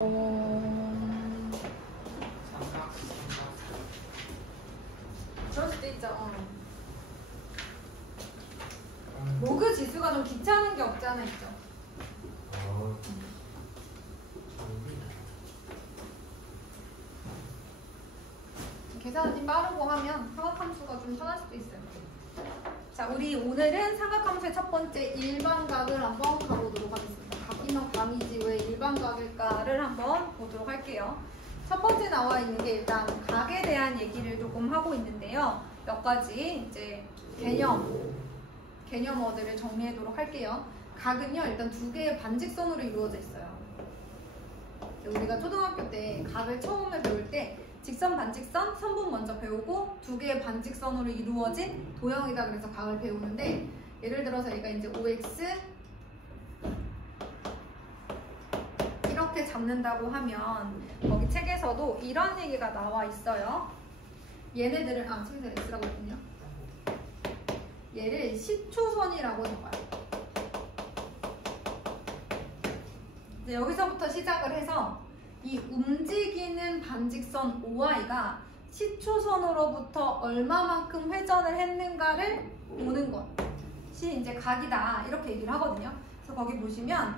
그럴 수도 있죠. 로그 지수가 좀 귀찮은 게 없지 않아 있죠. 계산이 빠르고 하면 삼각함수가 좀 편할 수도 있어요. 자, 우리 오늘은 삼각함수의 첫 번째 일반각을 한번 가보도록 하겠습니다. 각이면 강이지 왜 일반각일까를 한번 보도록 할게요. 첫 번째 나와 있는 게 일단 각에 대한 얘기를 조금 하고 있는데요. 몇 가지 이제 개념어들을 정리하도록 할게요. 각은요, 일단 두 개의 반직선으로 이루어져 있어요. 우리가 초등학교 때 각을 처음에 배울 때 직선, 반직선, 선분 먼저 배우고 두 개의 반직선으로 이루어진 도형이다 그래서 각을 배우는데, 예를 들어서 얘가 이제 OX 이렇게 잡는다고 하면 거기 책에서도 이런 얘기가 나와 있어요. 얘네들을 책에서 X라고 했군요. 얘를 시초선이라고 해봐요. 이제 여기서부터 시작을 해서 이 움직이는 반직선 OI가 시초선으로부터 얼마만큼 회전을 했는가를 보는 것이 이제 각이다 이렇게 얘기를 하거든요. 그래서 거기 보시면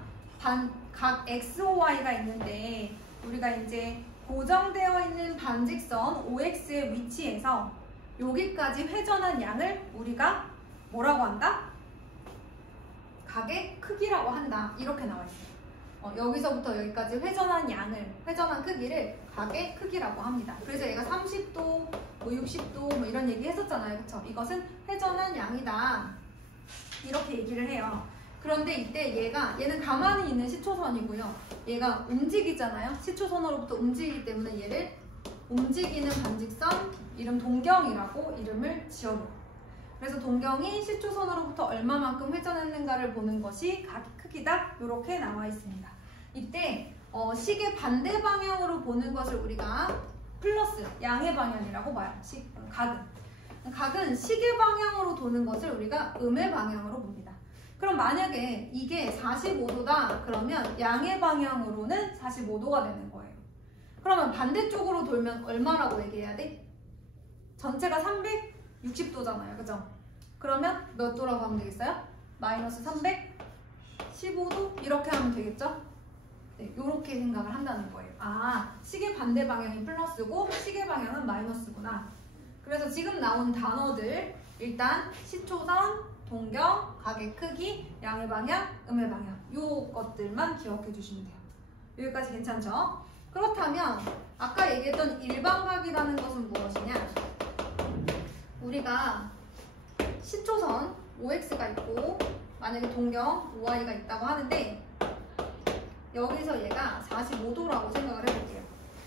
각 XOY가 있는데 우리가 이제 고정되어 있는 반직선 OX의 위치에서 여기까지 회전한 양을 우리가 뭐라고 한다? 각의 크기라고 한다. 이렇게 나와 있어요. 여기서부터 여기까지 회전한 크기를 각의 크기라고 합니다. 그래서 얘가 30도, 뭐 60도 뭐 이런 얘기 했었잖아요. 그쵸? 이것은 회전한 양이다. 이렇게 얘기를 해요. 그런데 이때 얘는 가만히 있는 시초선이고요. 얘가 움직이잖아요. 시초선으로부터 움직이기 때문에 얘를 움직이는 반직선 이름 동경이라고 이름을 지어요. 그래서 동경이 시초선으로부터 얼마만큼 회전했는가를 보는 것이 각의 크기다. 이렇게 나와 있습니다. 이때 식의 반대 방향으로 보는 것을 우리가 플러스 양의 방향이라고 봐요. 각은 식의 방향으로 도는 것을 우리가 음의 방향으로 봅니다. 그럼 만약에 이게 45도다 그러면 양의 방향으로는 45도가 되는 거예요. 그러면 반대쪽으로 돌면 얼마라고 얘기해야 돼? 전체가 360도잖아요. 그죠? 그러면 몇 도라고 하면 되겠어요? 마이너스 315도? 이렇게 하면 되겠죠? 네, 이렇게 생각을 한다는 거예요. 식의 반대 방향이 플러스고 식의 방향은 마이너스구나. 그래서 지금 나온 단어들 일단 시초선, 동경, 각의 크기, 양의 방향, 음의 방향 요 것들만 기억해 주시면 돼요. 여기까지 괜찮죠? 그렇다면 아까 얘기했던 일반각이라는 것은 무엇이냐? 우리가 시초선 OX가 있고 만약에 동경 OI가 있다고 하는데 여기서 얘가 45도라고 생각을 해볼게요.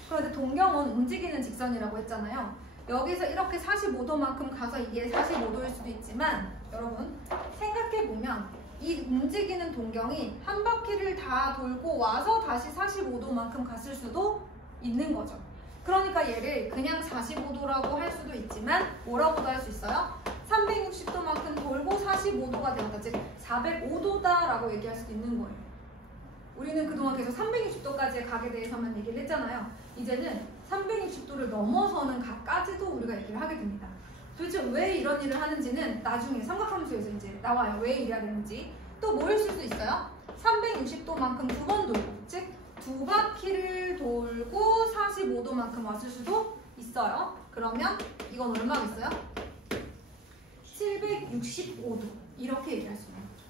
그런데 동경은 움직이는 직선이라고 했잖아요. 여기서 이렇게 45도만큼 가서 이게 45도일 수도 있지만 여러분 생각해보면 이 움직이는 동경이 한 바퀴를 다 돌고 와서 다시 45도만큼 갔을 수도 있는 거죠. 그러니까 얘를 그냥 45도라고 할 수도 있지만 뭐라고도 할 수 있어요? 360도만큼 돌고 45도가 되었다. 즉 405도다라고 얘기할 수도 있는 거예요. 우리는 그동안 계속 360도까지의 각에 대해서만 얘기를 했잖아요. 이제는 360도를 넘어서는 각까지도 우리가 얘기를 하게 됩니다. 도대체 왜 이런 일을 하는지는 나중에 삼각함수에서 이제 나와요. 왜 이래야 되는지. 또 뭐일 수도 있어요? 360도만큼 두 번 돌고, 즉 두 바퀴를 돌고 45도만큼 왔을 수도 있어요. 그러면 이건 얼마겠어요? 765도 이렇게 얘기할 수 있는 거죠.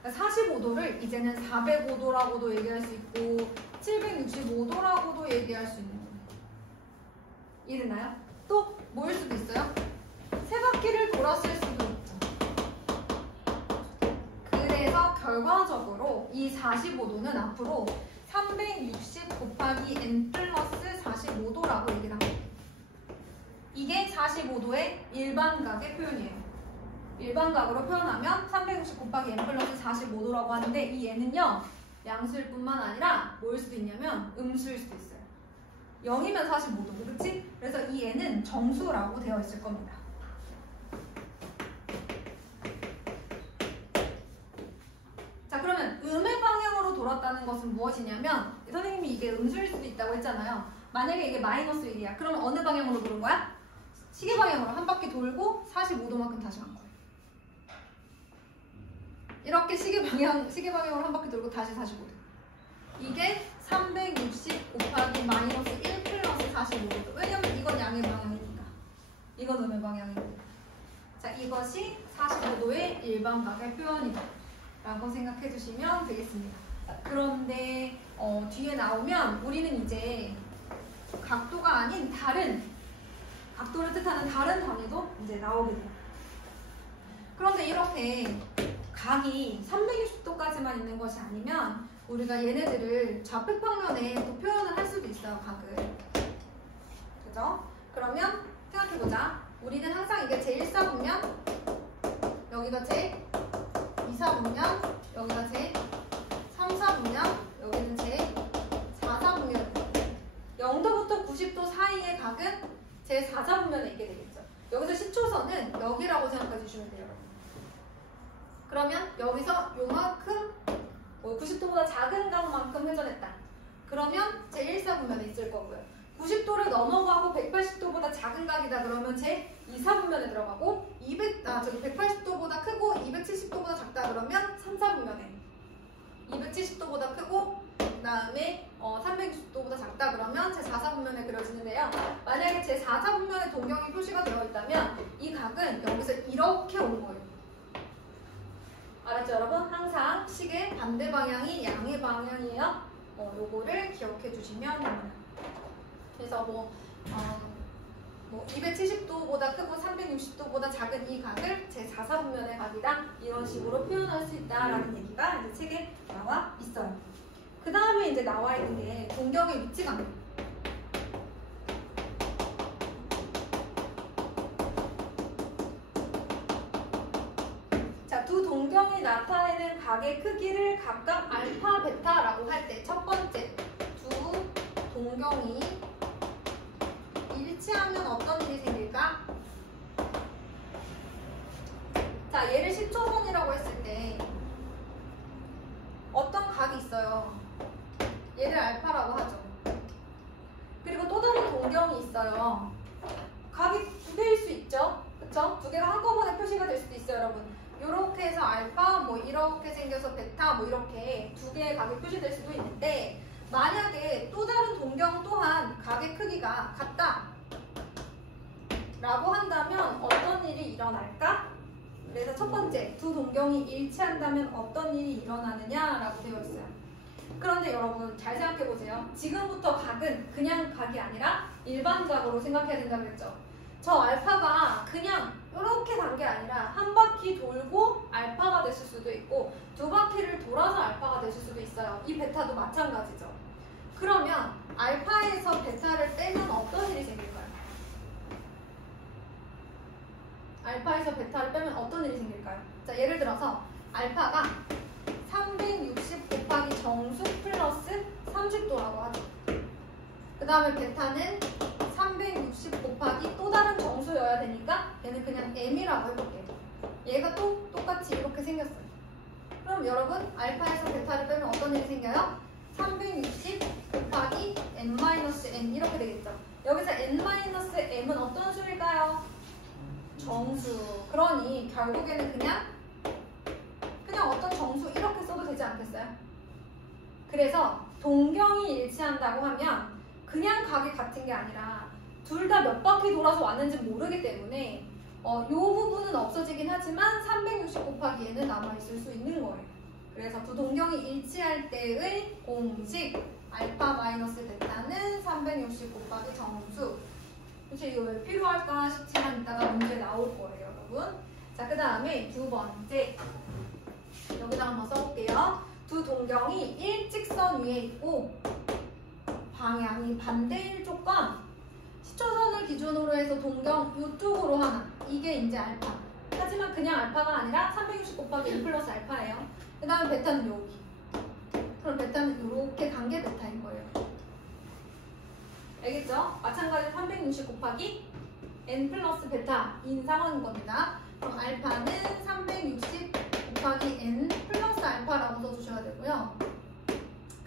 그러니까 45도를 이제는 405도라고도 얘기할 수 있고 765도라고도 얘기할 수 있는 거예요. 이해됐나요? 또 뭐일 수도 있어요? 세 바퀴를 돌았을 수도 있죠. 그래서 결과적으로 이 45도는 앞으로 360 곱하기 n 플러스 45도라고 얘기를 합니다. 이게 45도의 일반각의 표현이에요. 일반각으로 표현하면 360 곱하기 n 플러스 45도라고 하는데 이 n은요 양수일 뿐만 아니라 뭐일 수도 있냐면 음수일 수도 있어요. 0이면 45도, 그렇지? 그래서 이 n은 정수라고 되어 있을 겁니다. 자, 그러면 음의 방향으로 돌았다는 것은 무엇이냐면 선생님이 이게 음수일 수도 있다고 했잖아요. 만약에 이게 마이너스 1이야. 그러면 어느 방향으로 도는 거야? 시계 방향으로 한 바퀴 돌고 45도만큼 다시 간 거예요. 이렇게 시계 방향으로 한 바퀴 돌고 다시 45도. 이게 360 곱하기 마이너스 1 플러스 45도. 왜냐면 이건 양의 방향이니까. 이건 음의 방향이고. 자, 이것이 45도의 일반각의 표현이다 라고 생각해 주시면 되겠습니다. 그런데 뒤에 나오면 우리는 이제 각도가 아닌 다른 각도를 뜻하는 다른 단위도 이제 나오게 돼요. 그런데 이렇게 각이 360도까지만 있는 것이 아니면 우리가 얘네들을 좌표평면에 또 표현을 할 수도 있어요, 각을. 그죠? 그러면 생각해보자. 우리는 항상 이게 제1사분면, 여기가 제2사분면, 여기가 제3사분면, 여기는 제4사분면. 0도부터 90도 사이의 각은 제4사분면에 있게 되겠죠. 여기서 시초선은 여기라고 생각해 주시면 돼요. 그러면 여기서 요만큼 90도보다 작은 각만큼 회전했다. 그러면 제1사분면에 있을 거고요. 90도를 넘어가고 180도보다 작은 각이다. 그러면 제2사분면에 들어가고 180도보다 크고 270도보다 작다. 그러면 3사분면에 270도보다 크고 그 다음에 360도보다 작다. 그러면 제4사분면에 그려지는데요. 만약에 제4사분면에 동경이 표시가 되어 있다면 이 각은 여기서 이렇게 온 거예요. 알았죠, 여러분? 항상 시계 반대 방향이 양의 방향이에요. 요거를 기억해 주시면 됩니다. 그래서 270도보다 크고 360도보다 작은 이 각을 제4사분면의 각이다. 이런 식으로 표현할 수 있다라는 얘기가 이제 책에 나와 있어요. 그 다음에 이제 나와 있는 게 동경의 위치관계. 자, 두 동경이 나타내는 각의 크기를 각각 알파, 베타라고 할 때 첫 번째, 두 동경이 일치하면 어떤 일이 생길까? 자, 얘를 시초선이라고 했을 때 어떤 각이 있어요? 얘를 알파라고 하죠. 그리고 또 다른 동경이 있어요. 각이 두 개일 수 있죠? 그쵸? 두 개가 한꺼번에 표시가 될 수도 있어요, 여러분. 이렇게 해서 알파, 이렇게 생겨서 베타, 이렇게 두 개의 각이 표시될 수도 있는데, 만약에 또 다른 동경 또한 각의 크기가 같다 라고 한다면 어떤 일이 일어날까? 그래서 첫 번째, 두 동경이 일치한다면 어떤 일이 일어나느냐라고 되어 있어요. 그런데 여러분 잘 생각해 보세요. 지금부터 각은 그냥 각이 아니라 일반각으로 생각해야 된다고 그랬죠. 저 알파가 그냥 이렇게 간 게 아니라 한 바퀴 돌고 알파가 됐을 수도 있고 두 바퀴를 돌아서 알파가 됐을 수도 있어요. 이 베타도 마찬가지죠. 그러면 알파에서 베타를 빼면 어떤 일이 생길까요? 알파에서 베타를 빼면 어떤 일이 생길까요? 자, 예를 들어서 알파가 360 곱하기 정수 플러스 30도라고 하죠. 그 다음에 베타는 360 곱하기 또 다른 정수여야 되니까 얘는 그냥 m이라고 해볼게요. 얘가 또 똑같이 이렇게 생겼어요. 그럼 여러분 알파에서 베타를 빼면 어떤 일이 생겨요? 360 곱하기 n-n 이렇게 되겠죠. 여기서 n-m은 어떤 수일까요? 정수. 그러니 결국에는 그냥 어떤 정수 이렇게 써도 되지 않겠어요? 그래서 동경이 일치한다고 하면 그냥 각이 같은 게 아니라 둘 다 몇 바퀴 돌아서 왔는지 모르기 때문에 요 부분은 없어지긴 하지만 360 곱하기 n은 남아있을 수 있는 거예요. 그래서 두 동경이 일치할 때의 공식 알파 마이너스 베타는 360 곱하기 정수. 사실 이거 왜 필요할까 싶지만 이따가 문제 나올 거예요, 여러분. 자, 그 다음에 두 번째 여기다 한번 써볼게요. 두 동경이 일직선 위에 있고 방향이 반대일 조건. 시초선을 기준으로 해서 동경 이쪽으로 하나. 이게 이제 알파. 하지만 그냥 알파가 아니라 360 곱하기 1 플러스 알파예요. 그 다음에 베타는 여기. 그럼 베타는 이렇게 간 게 베타인 거예요. 알겠죠? 마찬가지로 360 곱하기 n 플러스 베타인 상황인 겁니다. 그럼 알파는 360 곱하기 n 플러스 알파라고 써주셔야 되고요.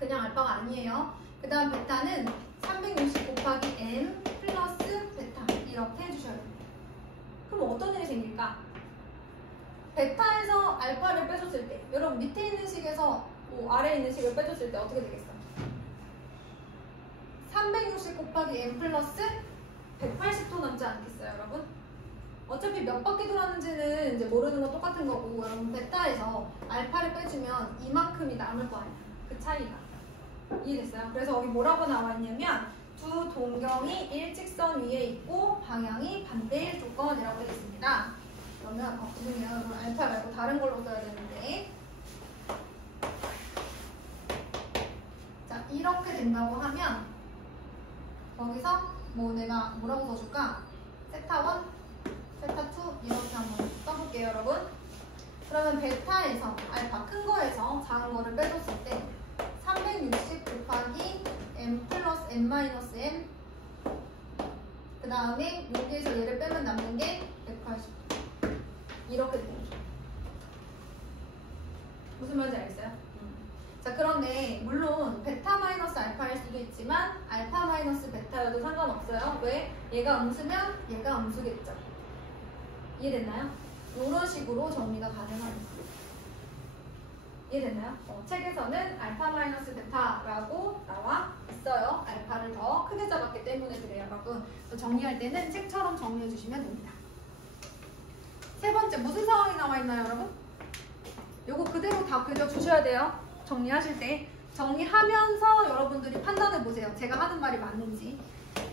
그냥 알파가 아니에요. 그 다음 베타는 360 곱하기 m 플러스 베타 이렇게 해주셔야 됩니다. 그럼 어떤 일이 생길까? 베타에서 알파를 빼줬을 때 여러분 밑에 있는 식에서 아래에 있는 식을 빼줬을 때 어떻게 되겠어? 360 곱하기 m 플러스 180도 남지 않겠어요, 여러분? 어차피 몇 바퀴 돌았는지는 이제 모르는 건 똑같은 거고, 여러분 베타에서 알파를 빼주면 이만큼이 남을 거 아니야. 그 차이가. 이해됐어요? 그래서 여기 뭐라고 나와 있냐면 두 동경이 일직선 위에 있고 방향이 반대일 조건이라고 되어 있습니다. 그러면 죄송해요. 여러분 알파 말고 다른 걸로 써야 되는데, 자 이렇게 된다고 하면 거기서 뭐 내가 뭐라고 써줄까? 세타 1, 세타 2 이렇게 한번 써볼게요, 여러분. 그러면 베타에서 알파 큰 거에서 작은 거를 빼줬을 때 360 곱하기 m 플러스 n 마이너스 m, 그 다음에 여기에서 얘를 빼면 남는 게 180 이렇게 됩니다. 무슨 말인지 알겠어요? 자, 그런데 물론 베타 마이너스 알파일 수도 있지만 알파 마이너스 베타여도 상관없어요. 왜? 얘가 음수면 얘가 음수겠죠. 이해됐나요? 이런 식으로 정리가 가능합니다. 이해됐나요? 책에서는 알파 마이너스 베타라고 나와 있어요. 알파를 더 크게 잡았기 때문에 그래요, 여러분. 정리할 때는 책처럼 정리해 주시면 됩니다. 세 번째, 무슨 상황이 나와 있나요, 여러분? 요거 그대로 다 그려주셔야 돼요. 정리하실 때. 정리하면서 여러분들이 판단해 보세요. 제가 하는 말이 맞는지.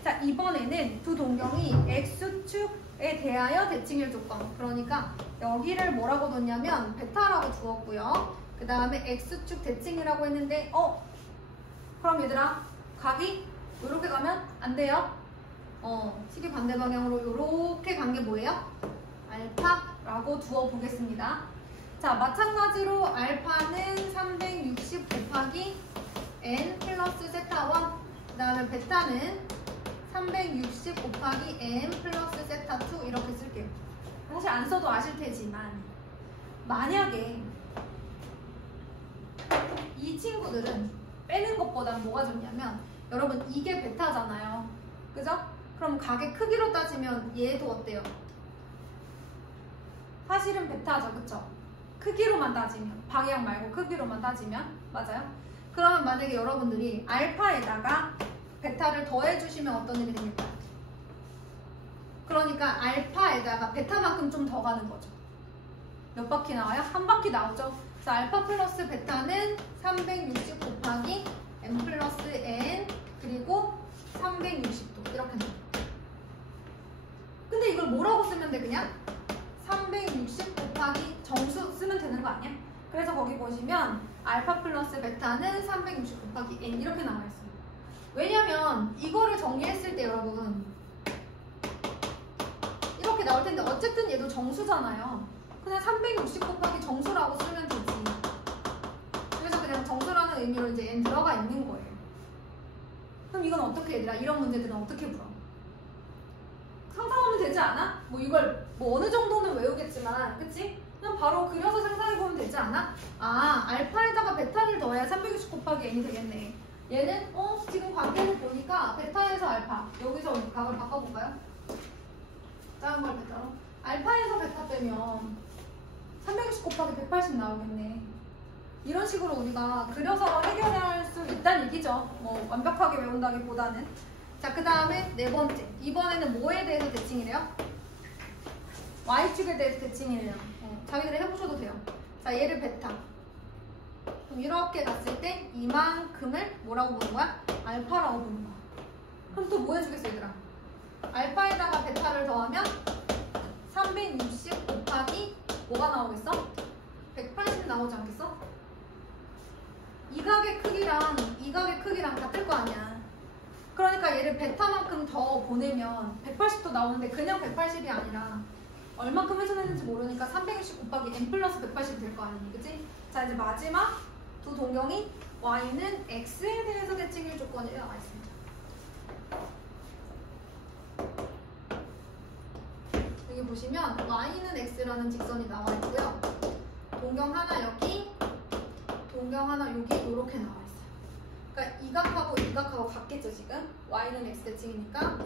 자, 이번에는 두 동경이 X축에 대하여 대칭일 조건. 그러니까 여기를 뭐라고 뒀냐면 베타라고 주었고요. 그 다음에 X축 대칭이라고 했는데 그럼 얘들아 각이 이렇게 가면 안 돼요. 식이 반대 방향으로 이렇게 간 게 뭐예요? 알파라고 두어 보겠습니다. 자, 마찬가지로 알파는 360 곱하기 n 플러스 세타 1, 그 다음에 베타는 360 곱하기 n 플러스 세타 2 이렇게 쓸게요. 사실 안 써도 아실 테지만 만약에 이 친구들은 빼는 것보다는 뭐가 좋냐면 여러분 이게 베타잖아요. 그죠? 그럼 각의 크기로 따지면 얘도 어때요? 사실은 베타죠. 그쵸? 크기로만 따지면, 방향 말고 크기로만 따지면, 맞아요? 그러면 만약에 여러분들이 알파에다가 베타를 더해주시면 어떤 일이 됩니까? 그러니까 알파에다가 베타만큼 좀 더 가는 거죠. 몇 바퀴 나와요? 한 바퀴 나오죠. 그래서 알파 플러스 베타는 360 곱하기 n 플러스 n 그리고 360도 이렇게 나와요. 근데 이걸 뭐라고 쓰면 돼? 그냥 360 곱하기 정수 쓰면 되는 거 아니야? 그래서 거기 보시면 알파 플러스 베타는 360 곱하기 n 이렇게 나와 있어요. 왜냐면 이거를 정리했을 때 여러분 이렇게 나올 텐데 어쨌든 얘도 정수잖아요. 그냥 360 곱하기 정수라고 쓰면 되지. 그래서 그냥 정수라는 의미로 이제 n 들어가 있는 거예요. 그럼 이건 어떻게 얘들아? 이런 문제들은 어떻게 풀어? 상상하면 되지 않아? 뭐 이걸 뭐 어느 정도는 외우겠지만 그치? 그냥 바로 그려서 상상해보면 되지 않아? 아, 알파에다가 베타를 더해야 360 곱하기 n이 되겠네. 얘는 지금 관계를 보니까 베타에서 알파 여기서 각을 바꿔볼까요? 작은 걸 베타로 알파에서 베타 빼면 360 곱하기 180 나오겠네. 이런 식으로 우리가 그려서 해결할 수 있다는 얘기죠. 뭐 완벽하게 외운다기보다는. 자, 그 다음에 네 번째. 이번에는 뭐에 대해서 대칭이래요? Y축에 대해서 대칭이래요. 자기들이 해보셔도 돼요. 자, 얘를 베타. 그럼 이렇게 갔을 때 이만큼을 뭐라고 보는 거야? 알파라고 보는 거야. 그럼 또 뭐 해주겠어, 얘들아? 알파에다가 베타를 더하면 360 곱하기 뭐가 나오겠어? 180 나오지 않겠어? 이 각의 크기랑 이 각의 크기랑 같을 거 아니야. 그러니까 얘를 베타만큼 더 보내면 180도 나오는데 그냥 180이 아니라 얼만큼 해석했는지 모르니까 360 곱하기 n 플러스 180이 될 거 아니니, 그치? 자, 이제 마지막 두 동경이 y는 x에 대해서 대칭일 조건이 나와 있습니다. 여기 보시면 y는 x라는 직선이 나와 있고요. 동경 하나 여기, 동경 하나 여기 이렇게 나와 있어요. 그러니까 이 각하고 이 각하고 같겠죠 지금? y는 x대칭이니까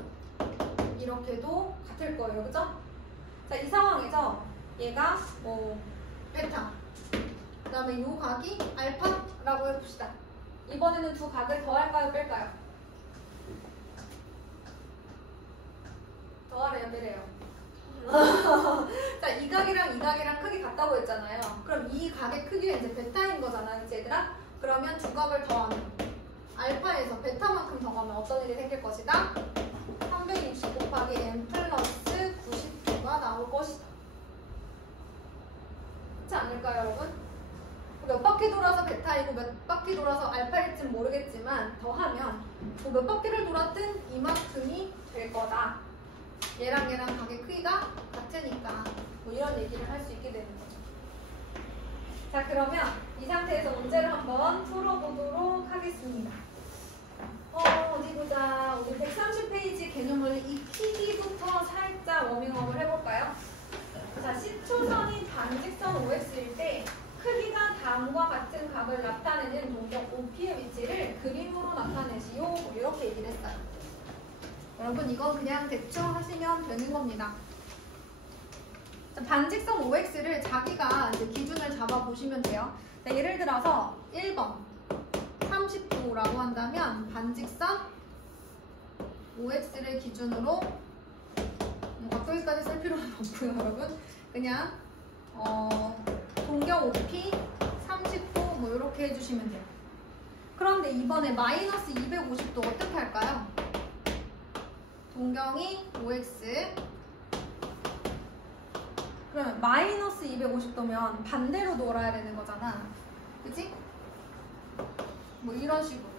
이렇게도 같을 거예요. 그죠? 자, 이 상황에서 얘가 뭐 베타 그 다음에 이 각이 알파라고 해봅시다. 이번에는 두 각을 더할까요? 뺄까요? 더하래요? 빼래요? 자, 이 각이랑 이 각이랑 크기 같다고 했잖아요. 그럼 이 각의 크기가 이제 베타인 거잖아요. 그치 얘들아? 그러면 두 각을 더하면 알파에서 베타만큼 더하면 어떤 일이 생길 것이다? 360 곱하기 n 플러스 90도가 나올 것이다. 그렇지 않을까요, 여러분? 몇 바퀴 돌아서 베타이고 몇 바퀴 돌아서 알파일지는 모르겠지만 더하면 몇 바퀴를 돌았든 이만큼이 될 거다. 얘랑 얘랑 각의 크기가 같으니까 뭐 이런 얘기를 할 수 있게 되는 거죠. 자, 그러면 이 상태에서 문제를 한번 풀어보도록 하겠습니다. 어디 보자. 우리 130페이지 개념을 익히기부터 살짝 워밍업을 해볼까요? 자, 10초선이 반직선 OX일 때 크기가 다음과 같은 각을 나타내는 동격 OP의 위치를 그림으로 나타내시오. 뭐 이렇게 얘기를 했어요. 여러분 이거 그냥 대충 하시면 되는 겁니다. 자, 반직선 OX를 자기가 이제 기준을 잡아 보시면 돼요. 자, 예를 들어서 1번 30도라고 한다면 반직선 OX를 기준으로 각도기까지 쓸 필요는 없고요, 여러분. 그냥 동경 OP 30도 뭐 이렇게 해주시면 돼요. 그런데 이번에 마이너스 250도 어떻게 할까요? 동경이 OX 그러면 마이너스 250도면 반대로 돌아야 되는 거잖아. 그치? 뭐 이런 식으로.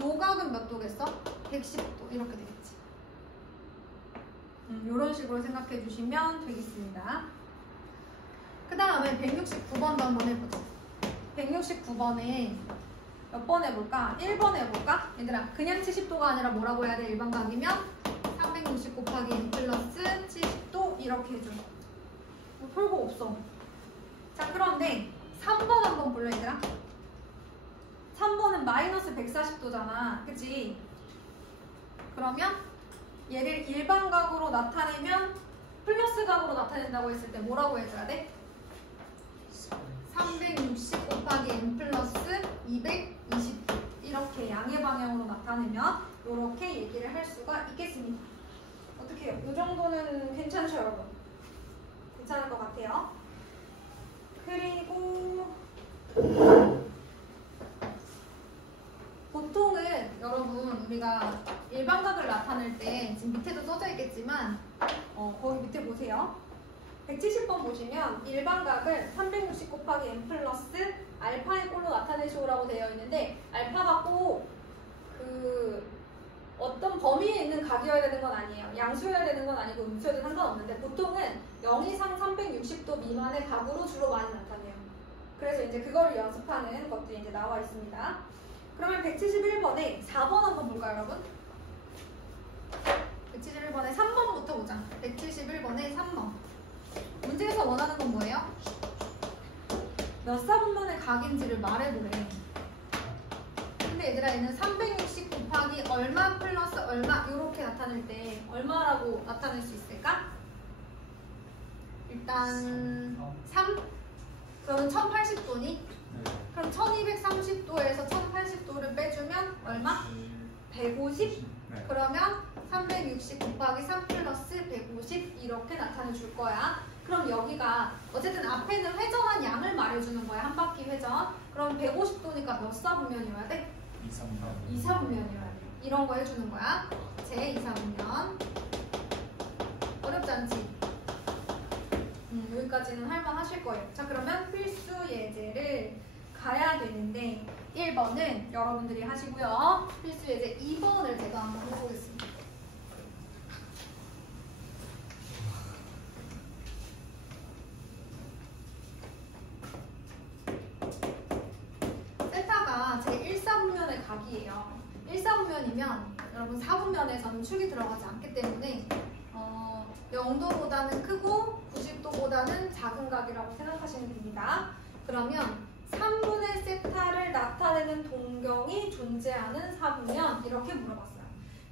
요 각은 몇 도겠어? 110도 이렇게 되겠지. 이런 식으로 생각해 주시면 되겠습니다. 그 다음에 169번도 한번 해보자. 169번에 몇 번 해볼까? 1번 해볼까? 얘들아, 그냥 70도가 아니라 뭐라고 해야 돼? 일반각이면 360 곱하기 n 플러스 70도 이렇게 해줘. 뭐 별거 없어. 자, 그런데 3번 한번 볼래, 얘들아? 3번은 마이너스 140도잖아. 그치? 그러면 얘를 일반각으로 나타내면 플러스 각으로 나타낸다고 했을 때 뭐라고 해줘야 돼? 360 곱하기 n 플러스 220도 이렇게 양의 방향으로 나타내면 이렇게 얘기를 할 수가 있겠습니다. 어떻게 해요? 이 정도는 괜찮죠, 여러분? 괜찮을 것 같아요. 그리고 보통은 여러분 우리가 일반각을 나타낼 때 지금 밑에도 써져 있겠지만 거기 밑에 보세요. 170번 보시면 일반각을 360 곱하기 n 플러스 알파의 꼴로 나타내시오라고 되어 있는데 알파가 꼭 그 어떤 범위에 있는 각이어야 되는 건 아니에요. 양수여야 되는 건 아니고 음수여도 상관없는데 보통은 0 이상 360도 미만의 각으로 주로 많이 나타내요. 그래서 이제 그거를 연습하는 것들이 이제 나와 있습니다. 그러면 171번에 4번 한번 볼까요, 여러분? 171번에 3번부터 보자. 171번에 3번. 문제에서 원하는 건 뭐예요? 몇 사분면의 각인지를 말해보래. 근데 얘들아, 얘는 360 곱하기 얼마 플러스 얼마 이렇게 나타낼 때 얼마라고 나타낼 수 있을까? 일단 3? 그러면 1080도니? 그럼 1230도에서 1080도를 빼주면 얼마? 150? 그러면 360 곱하기 3 플러스 150 이렇게 나타내 줄 거야. 그럼 여기가 어쨌든 앞에는 회전한 양을 말해주는 거야. 한 바퀴 회전. 그럼 150도니까 몇 사분면이어야 돼? 2사분면이어야 돼. 이런 거 해주는 거야. 제 2사분면. 어렵지 않지? 여기까지는 할만 하실 거예요. 자, 그러면 필수 예제를 가야 되는데 1번은 여러분들이 하시고요. 필수 예제 2번을 제가 한번 해보겠습니다. 세타가 제 1사분면의 각이에요. 1사분면이면 여러분 4분면에서는 축이 들어가지 않기 때문에 0도보다는 크고 90도보다는 작은 각이라고 생각하시면 됩니다. 그러면 3분의 세타를 나타내는 동경이 존재하는 사부면 이렇게 물어봤어요.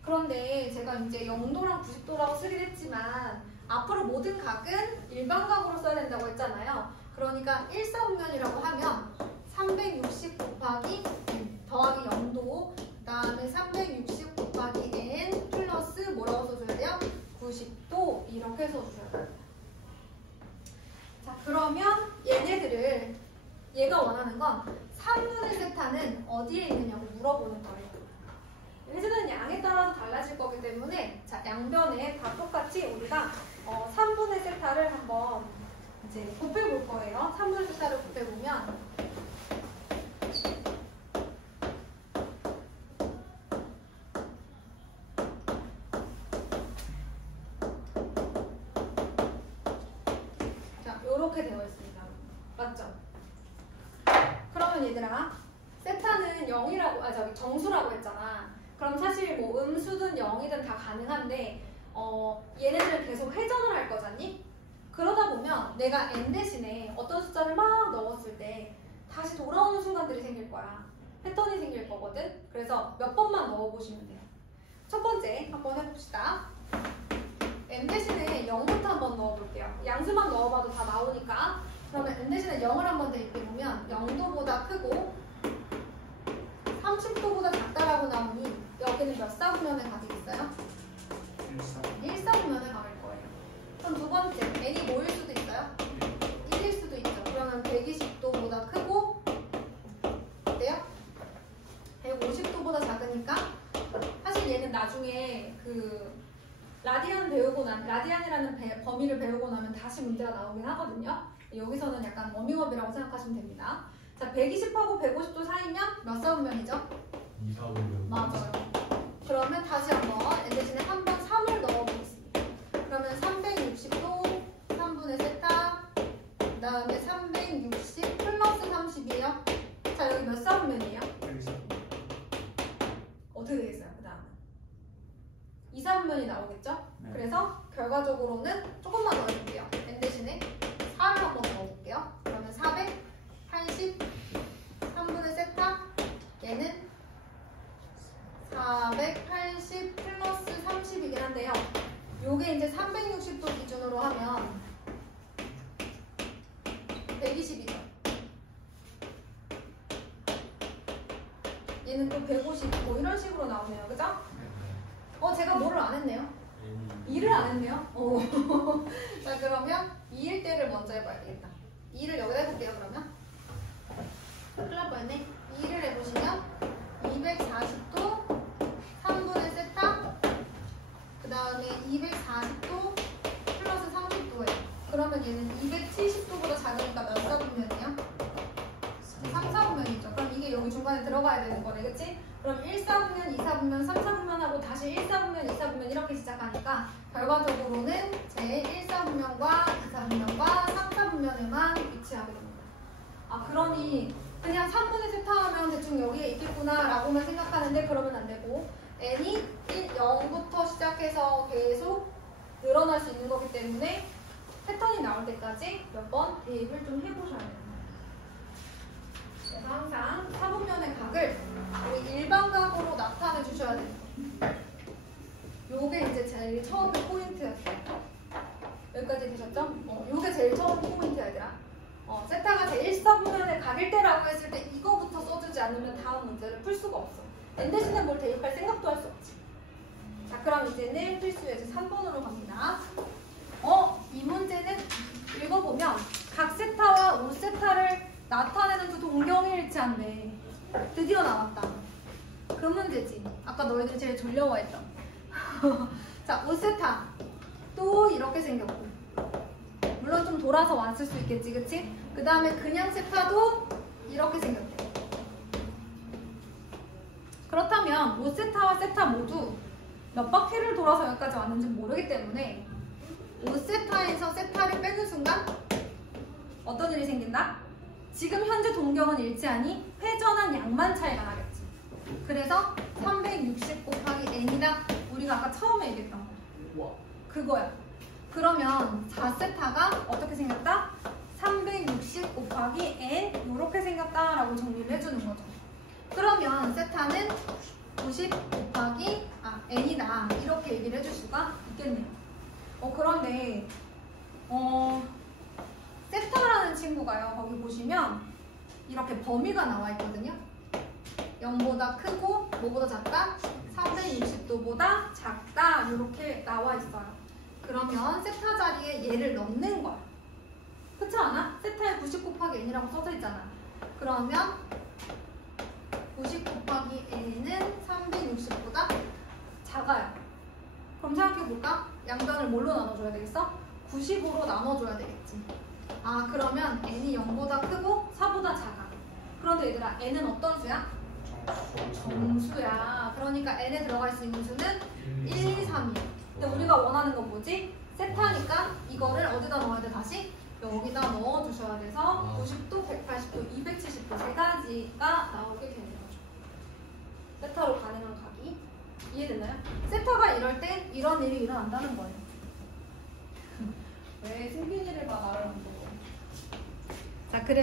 그런데 제가 이제 0도랑 90도라고 쓰긴 했지만 앞으로 모든 각은 일반각으로 써야 된다고 했잖아요. 그러니까 1사분면이라고 하면 360 곱하기 더하기 0도 그 다음에 360 곱하기 n 플러스 뭐라고 써줘야 돼요? 90도 이렇게 써주셔야 돼요. 자, 그러면 얘네들을 얘가 원하는 건 3분의 세타는 어디에 있느냐고 물어보는 거예요. 회전은 양에 따라서 달라질 거기 때문에 자, 양변에 다 똑같이 우리가 3분의 세타를 한번 이제 곱해볼 거예요. 3분의 세타를 곱해보면 자, 요렇게 되어 있습니다. 맞죠? 그러면 얘들아 세타는 0이라고 정수라고 했잖아. 그럼 사실 뭐 음수든 0이든 다 가능한데 얘네들을 계속 회전을 할 거잖니? 그러다 보면 내가 n 대신에 어떤 숫자를 막 넣었을 때 다시 돌아오는 순간들이 생길 거야. 패턴이 생길 거거든. 그래서 몇 번만 넣어보시면 돼요. 첫 번째 한번 해봅시다. n 대신에 0부터 한번 넣어볼게요. 양수만 넣어봐도 다 나오니까. 그러면 n 대신에 0을 한번 대입해보면 0도보다 크고 30도보다 작다라고 나오니 여기는 몇 사분면을 가지겠어요? 1사분면을 가질 거예요. 그럼 두 번째, n이 뭐일 수도 있어요? 1일 수도 있죠. 그러면 120도보다 크고 어때요? 150도보다 작으니까 사실 얘는 나중에 그 라디안이라는 범위를 배우고 나면 다시 문제가 나오긴 하거든요. 여기서는 약간 워밍업이라고 생각하시면 됩니다. 자, 120하고 150도 사이면 몇 사분면이죠? 2사분면. 맞아요. 그러면 다시 한번 n 대신에 한 번 3을 넣어보겠습니다. 그러면 360도 3분의 세타 그 다음에 360 플러스 30이에요. 자, 여기 몇 사분면이에요? 1사분면. 어떻게 되겠어요? 그 다음은 2사분면이 나오겠죠? 네. 그래서 결과적으로는 조금만 더 해볼게요. n 대신에 4를 한번 넣어볼게요. 그러면 480 3분의 세타 얘는 480 플러스 30이긴 한데요. 요게 이제 360도 기준으로 하면 120이죠. 얘는 또 150, 뭐 이런 식으로 나오네요. 그죠? 제가 뭐를 안 했네요. 일을 안 했네요. 자, 그러면 2일 때를 먼저 해봐야 되겠다. 2를 여기다 해볼게요, 그러면. 큰일 날 뻔했네. 2를 해보시면 240도 3분의 세타 그 다음에 240도 플러스 30도예요. 그러면 얘는 270도보다 작으니까 몇 사분면이야? 3사분면이죠. 그럼 이게 여기 중간에 들어가야 되는 거네, 그치? 그럼 1사분면, 2사분면, 3사분면하고 다시 1사분면, 2사분면 이렇게 시작하니까 결과적으로는 제 1사분면과 2사분면과 3사분면에만 위치하게 됩니다. 아, 그러니 그냥 3분의 세타 하면 대충 여기에 있겠구나 라고만 생각하는데 그러면 안 되고 n이 0부터 시작해서 계속 늘어날 수 있는 거기 때문에 패턴이 나올 때까지 몇 번 대입을 좀 해보셔야 됩니다. 그래서 항상 사분면의 각을 우리 일반각으로 나타내 주셔야 됩니다. 요게 이제 제일 처음 포인트였어요. 여기까지 되셨죠? 요게 제일 처음 포인트야, 얘들아. 세타가 제1사분면의 각일 때라고 했을 때 이거부터 써주지 않으면 다음 문제를 풀 수가 없어. n 대신에 뭘 대입할 생각도 할 수 없지. 자, 그럼 이제는 필수 예제 3번으로 갑니다. 이 문제는 읽어보면 각 세타와 우 세타를 나타내는 두 동경이 일치한데 드디어 나왔다. 그 문제지. 아까 너희들이 제일 졸려워했던. 자, 우 세타 또 이렇게 생겼고 물론 좀 돌아서 왔을 수 있겠지, 그치? 그 다음에 그냥 세타도 이렇게 생겼대. 그렇다면 우 세타와 세타 모두 몇 바퀴를 돌아서 여기까지 왔는지 모르기 때문에 우 세타에서 세타를 빼는 순간 어떤 일이 생긴다? 지금 현재 동경은 일치하니 회전한 양만 차이가 나겠지. 그래서 360 곱하기 n이다. 우리가 아까 처음에 얘기했던 거. 그거야. 그러면 4세타가 어떻게 생겼다? 360 곱하기 n 이렇게 생겼다라고 정리를 해주는 거죠. 그러면 세타는 90 곱하기 n이다 이렇게 얘기를 해줄 수가 있겠네요. 그런데 세타라는 친구가요, 거기 보시면 이렇게 범위가 나와 있거든요. 0보다 크고 뭐보다 작다? 360도보다 작다 이렇게 나와 있어요. 그러면 세타 자리에 얘를 넣는 거야. 그렇지 않아? 세타에 90 곱하기 n이라고 써져 있잖아. 그러면 90 곱하기 n은 360보다 작아요. 그럼 생각해볼까? 양변을 뭘로 나눠줘야 되겠어? 90으로 나눠줘야 되겠지. 그러면 n이 0보다 크고 4보다 작아. 그런데 얘들아, n은 어떤 수야? 정수야. 그러니까 n에 들어갈 수 있는 수는 1, 2, 3이야. 근데 우리가 원하는 건 뭐지? 세타니까 이거를 어디다 넣어야 돼? 다시 여기다 넣어주셔야 돼서 90도, 180도, 270도 세 가지가 나오게 되는 거죠. 세타로 가능한 각이 이해되나요? 세타가 이럴 때 이런 일이 일어난다는 거예요. 왜 승빈이를 봐 말을 안 보고. 자, 그래서